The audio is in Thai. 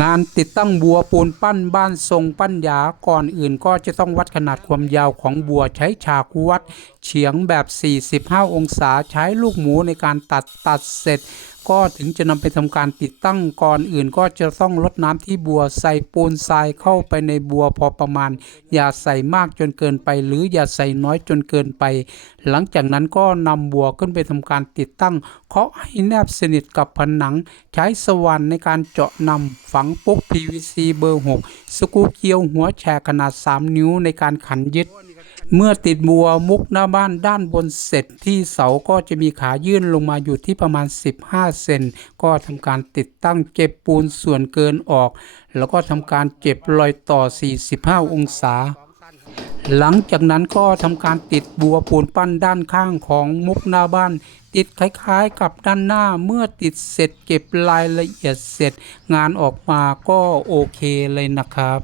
งานติดตั้งบัวปูนปั้นบ้านทรงปั้นยาก่อนอื่นก็จะต้องวัดขนาดความยาวของบัวใช้ฉากวัดเฉียงแบบ 45 องศาใช้ลูกหมูในการตัดตัดเสร็จ ก็ถึงจะนำไปทำการติดตั้งก่อนอื่นก็จะต้องลดน้ำที่บัวใส่ปูนทรายเข้าไปในบัวพอประมาณ อย่าใส่มากจนเกินไป หรืออย่าใส่น้อยจนเกินไป หลังจากนั้นก็นำบัวขึ้นไปทำการติดตั้ง เคาะให้แนบสนิทกับผนัง ใช้สว่านในการเจาะนำฝังปุ๊ก PVC เบอร์ 6 สกรูเกียวหัวแฉกขนาด 3 นิ้วในการขันยึด เมื่อติดบัวมุกหน้าบ้านด้านบนเสร็จที่เสาก็จะมีขายื่นลงมาอยู่ที่ประมาณ 15 เซนก็ทำการติดตั้งเก็บปูนส่วนเกินออก แล้วก็ทำการเก็บรอยต่อ 45 องศา หลังจากนั้นก็ทำการติดบัวปูนปั้นด้านข้างของมุกหน้าบ้าน ติดคล้ายๆกับด้านหน้าเมื่อติดเสร็จเก็บรายละเอียดเสร็จ งานออกมาก็โอเคเลยนะครับ